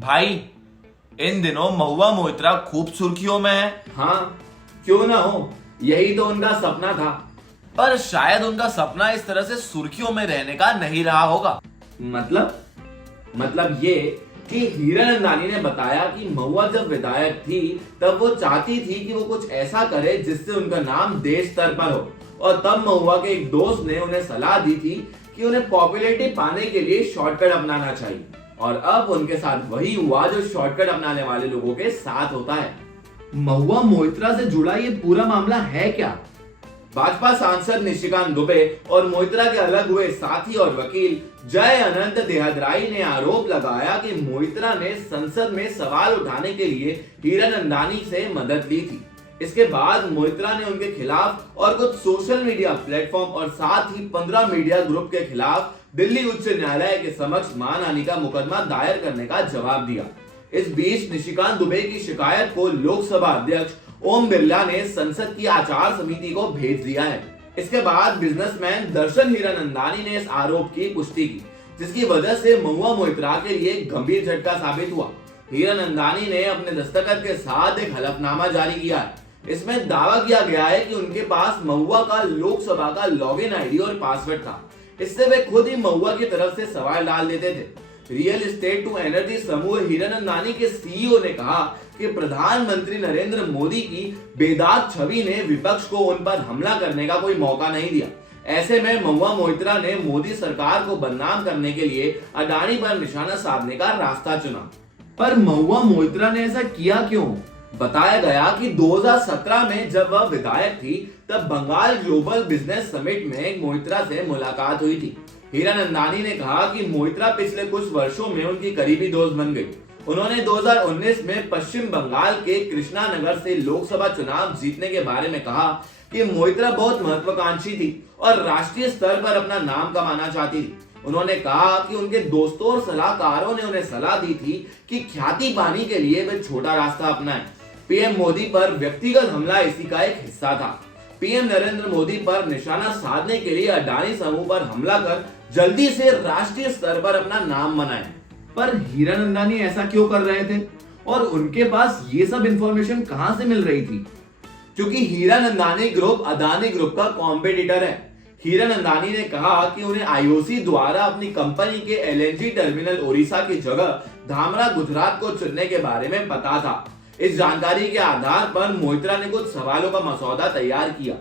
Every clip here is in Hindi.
भाई, इन दिनों महुआ मोइत्रा खूब सुर्खियों में है। हाँ, क्यों ना हो। यही तो उनका सपना था। पर शायद उनका सपना इस तरह से सुर्खियों में रहने का नहीं रहा होगा। मतलब ये कि हीरानंदानी ने बताया कि महुआ जब विधायक थी तब वो चाहती थी कि वो कुछ ऐसा करे जिससे उनका नाम देश स्तर पर हो, और तब महुआ के एक दोस्त ने उन्हें सलाह दी थी कि उन्हें पॉपुलैरिटी पाने के लिए शॉर्टकट अपनाना चाहिए। और अब उनके साथ वही हुआ जो शॉर्टकट अपनाने वाले लोगों के साथ होता है। महुआ मोइत्रा से जुड़ा ये पूरा मामला है क्या? भाजपा सांसद निशिकांत दुबे और मोइत्रा के अलग हुए साथी और वकील जय अनंत देहदराई ने आरोप लगाया कि मोइत्रा ने संसद में सवाल उठाने के लिए हीरानंदानी से मदद ली थी। इसके बाद मोइत्रा ने उनके खिलाफ और कुछ सोशल मीडिया प्लेटफॉर्म और साथ ही 15 मीडिया ग्रुप के खिलाफ दिल्ली उच्च न्यायालय के समक्ष मानहानि का मुकदमा दायर करने का जवाब दिया। इस बीच निशिकांत दुबे की शिकायत को लोकसभा अध्यक्ष ओम बिरला ने संसद की आचार समिति को भेज दिया है। इसके बाद बिजनेसमैन दर्शन हीरानंदानी ने इस आरोप की पुष्टि की, जिसकी वजह से महुआ मोइत्रा के लिए गंभीर झटका साबित हुआ। हीरानंदानी ने अपने दस्तखत के साथ एक हलफनामा जारी किया है। इसमें दावा किया गया है कि उनके पास महुआ का लोकसभा का लॉगिन आईडी और पासवर्ड था। इससे वे खुद ही महुआ की तरफ से सवाल डाल देते थे। रियल एस्टेट टू एनर्जी समूह हीरानंदानी के सीईओ ने कहा कि प्रधानमंत्री नरेंद्र मोदी की बेदाग छवि ने विपक्ष को उन पर हमला करने का कोई मौका नहीं दिया। ऐसे में महुआ मोइत्रा ने मोदी सरकार को बदनाम करने के लिए अडानी पर निशाना साधने का रास्ता चुना। पर महुआ मोइत्रा ने ऐसा किया क्यों? बताया गया कि 2017 में जब वह विधायक थी तब बंगाल ग्लोबल बिजनेस समिट में मोइत्रा से मुलाकात हुई थी। हीरानंदानी ने कहा कि मोइत्रा पिछले कुछ वर्षों में उनकी करीबी दोस्त बन गई। उन्होंने 2019 में पश्चिम बंगाल के कृष्णा नगर से लोकसभा चुनाव जीतने के बारे में कहा कि मोइत्रा बहुत महत्वाकांक्षी थी और राष्ट्रीय स्तर पर अपना नाम कमाना चाहती थी। उन्होंने कहा कि उनके दोस्तों और सलाहकारों ने उन्हें सलाह दी थी कि ख्याति पाने के लिए वे छोटा रास्ता अपनाएं। पीएम मोदी पर व्यक्तिगत हमला इसी का एक हिस्सा था। पीएम नरेंद्र मोदी पर निशाना साधने के लिए अडानी समूह पर हमला कर जल्दी से राष्ट्रीय स्तर पर अपना नाम बनाएं। पर हीरानंदानी ऐसा क्यों कर रहे थे और उनके पास ये सब इंफॉर्मेशन कहां से मिल रही थी? क्योंकि हीरानंदानी ग्रुप अदानी ग्रुप का कॉम्पिटिटर है। हीरानंदानी ने कहा कि उन्हें आईओसी द्वारा अपनी कंपनी के एलएनजी टर्मिनल ओडिशा की जगह धामरा गुजरात को चुनने के बारे में पता था। इस जानकारी के आधार पर मोइत्रा ने कुछ सवालों का मसौदा तैयार किया,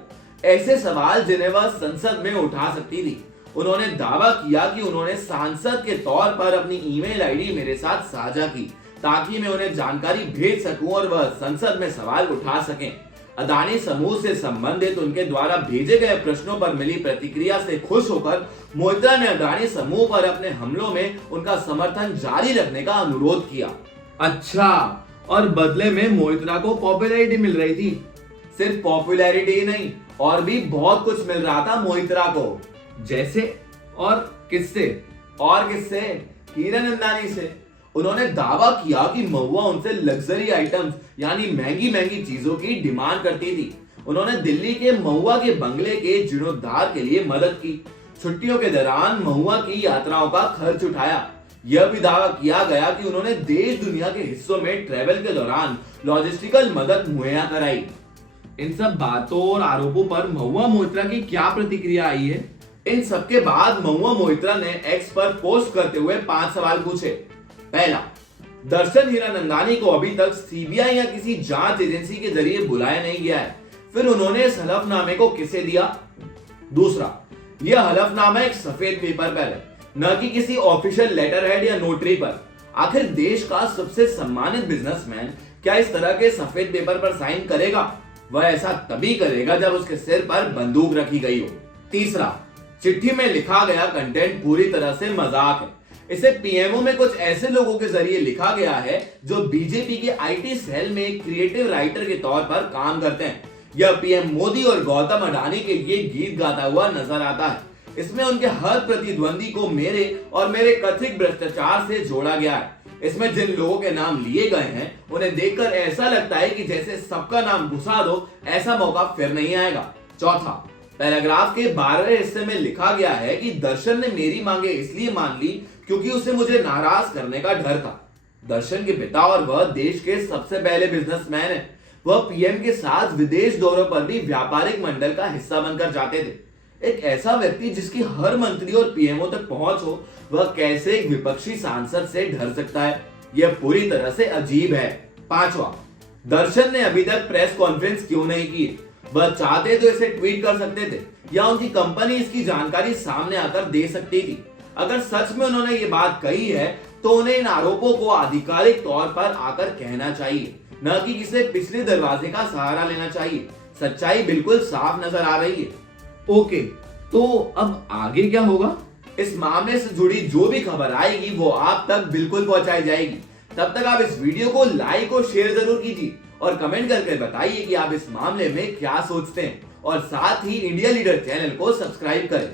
ऐसे सवाल जिन्हें वह संसद में उठा सकती थी। उन्होंने दावा किया कि उन्होंने सांसद के तौर पर अपनी ईमेल आईडी मेरे साथ साझा की ताकि मैं उन्हें जानकारी भेज सकूं और वह संसद में सवाल उठा सकें। अदानी समूह से संबंधित उनके द्वारा भेजे गए प्रश्नों पर मिली प्रतिक्रिया से खुश होकर मोइत्रा ने अदानी समूह पर अपने हमलों में उनका समर्थन जारी रखने का अनुरोध किया। अच्छा, और बदले में मोइत्रा को पॉपुलैरिटी मिल रही थी? सिर्फ पॉपुलैरिटी ही नहीं, और भी बहुत कुछ मिल रहा था मोइत्रा को। जैसे? और किससे? हीरानंदानी से। उन्होंने दावा किया कि महुआ उनसे लग्जरी आइटम्स यानी महंगी महंगी चीजों की डिमांड करती थी। उन्होंने दिल्ली के महुआ के बंगले के जीर्णोद्धार के लिए मदद की। छुट्टियों के दौरान महुआ की यात्राओं का खर्च उठाया। यह भी दावा किया गया कि उन्होंने देश दुनिया के हिस्सों में ट्रेवल के दौरान लॉजिस्टिकल मदद मुहैया कराई। इन सब बातों और आरोपों पर महुआ मोइत्रा की क्या प्रतिक्रिया आई है? इन सबके बाद महुआ मोइत्रा ने एक्स पर पोस्ट करते हुए 5 सवाल पूछे। पहला, दर्शन हीरानंदानी को अभी तक सीबीआई या किसी जांच एजेंसी के जरिए बुलाया नहीं गया है। फिर उन्होंने इस हलफनामे को किसे दिया? दूसरा, यह हलफनामा एक सफेद पेपर पर है, न कि किसी ऑफिशियल लेटर हेड या नोटरी पर। आखिर देश का सबसे सम्मानित बिजनेसमैन क्या इस तरह के सफेद पेपर पर साइन करेगा? वह ऐसा तभी करेगा जब उसके सिर पर बंदूक रखी गई हो। तीसरा, चिट्ठी में लिखा गया कंटेंट पूरी तरह से मजाक है। इसे पीएमओ में कुछ ऐसे लोगों के जरिए लिखा गया है जो बीजेपी के आईटी सेल में एक क्रिएटिव राइटर के तौर पर काम करते हैं। यह पीएम मोदी और गौतम अडानी के लिए गीत गाता हुआ नजर आता है। इसमें उनके हर प्रतिद्वंदी को मेरे और मेरे कथित भ्रष्टाचार से जोड़ा गया है। इसमें जिन लोगों के नाम लिए गए हैं उन्हें देखकर ऐसा लगता है कि जैसे सबका नाम घुसा दो, ऐसा मौका फिर नहीं आएगा। चौथा, पैराग्राफ के 12वें हिस्से में लिखा गया है कि दर्शन ने मेरी मांगे इसलिए मान ली क्योंकि उसे मुझे नाराज करने का डर था। दर्शन के पिता और वह देश के सबसे पहले बिजनेसमैन है। वह पीएम के साथ विदेश दौरों पर भी व्यापारिक मंडल का हिस्सा बनकर जाते थे। एक ऐसा व्यक्ति जिसकी हर मंत्री और पीएमओ तक पहुंच हो, वह कैसे एक विपक्षी सांसद से डर सकता है? यह पूरी तरह से अजीब है। पांचवा, दर्शन ने अभी तक प्रेस कॉन्फ्रेंस क्यों नहीं की? वह चाहते तो इसे ट्वीट कर सकते थे या उनकी कंपनी इसकी जानकारी सामने आकर दे सकती थी। अगर सच में उन्होंने ये बात कही है तो उन्हें इन आरोपों को आधिकारिक तौर पर आकर कहना चाहिए, न कि किसी पिछले दरवाजे का सहारा लेना चाहिए। सच्चाई बिल्कुल साफ नजर आ रही है। ओके, तो अब आगे क्या होगा? इस मामले से जुड़ी जो भी खबर आएगी वो आप तक बिल्कुल पहुंचाई जाएगी। तब तक आप इस वीडियो को लाइक और शेयर जरूर कीजिए और कमेंट करके बताइए कि आप इस मामले में क्या सोचते हैं, और साथ ही इंडिया लीडर चैनल को सब्सक्राइब करें।